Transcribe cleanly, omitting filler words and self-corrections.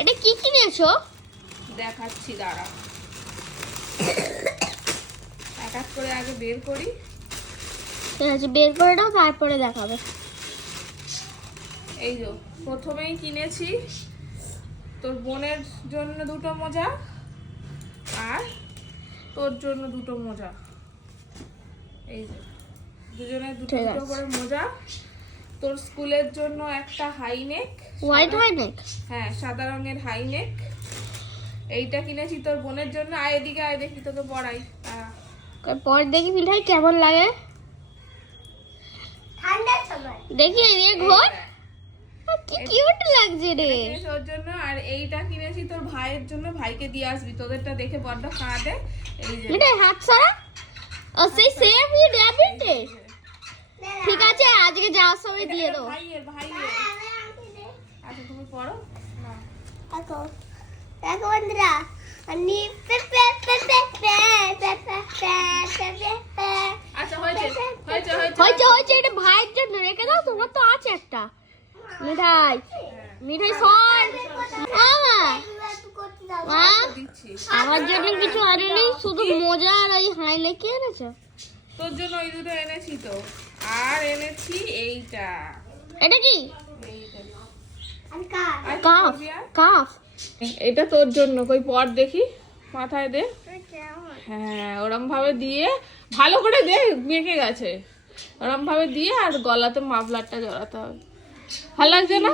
এটা কি কিনেছো? দেখাচ্ছি দাঁড়া, এক এক করে আগে বের করি। ঠিক আছে, বের করে দাও, তারপরে দেখাবে। এই যে প্রথমেই কিনেছি তোর বোনের জন্য দুটো মোজা আর তোর জন্য দুটো মোজা। এই যে দুজনের দুটো ঠিক দুটো আছে। করে মোজা। তোর স্কুলের জন্য একটা হাই নেক, হোয়াইট নেক। হ্যাঁ সাদা রঙের হাই নেক। এইটা কিনেছি তোর বোনের জন্য। আয় এদিকে আয়, দেখি তোকে পরাই। পরে দেখি ফিলহাই কেমন লাগে, ঠান্ডার সময় দেখি এদিকে ঘোর। কি কিউট লাগছে রে। কিনেছি ওর জন্য। আর এইটা কিনেছি তোর ভাইয়ের জন্য, ভাইকে দিয়ে আসবি, তোদেরটা দেখে বড্ড কাঁদে। এই যে এটা হাত ছাড়া ও সেই সেম ই র্যাবিটে। ঠিক আছে, আজকে যাওয়ার সময় দিয়ে দাও। ভাইয়ের আচ্ছা তুমি পড়ো না। দেখো দেখো বন্ধুরা, আমি পেপে পেপে পেপে পেপে পেপে। আচ্ছা হয়েছে হয়েছে হয়েছে হয়েছে হয়েছে, এটা ভাইয়ের জন্য রেখে দাও, তোমার তো আছে একটা মিঠাই। মিঠাই সর মা, দিচ্ছি। আমার জন্য কিছু আনেনি, শুধু মোজা আর ওই হাইলে কি এনেছো? তোর জন্য ওই দুটো এনেছি তো। আর এনেছি এইটা। এটা কি? এইটা। আমি কার আর কাফ। কি আর? কাফ। এটা তোর জন্য, কই পর দেখি, মাথায় দে। হ্যাঁ ওরম ভাবে দিয়ে ভালো করে দে, বেঁকে গেছে। ওরম ভাবে দিয়ে আর গলাতে মাফলারটা জড়াতে হবে। ভালো লাগছে না?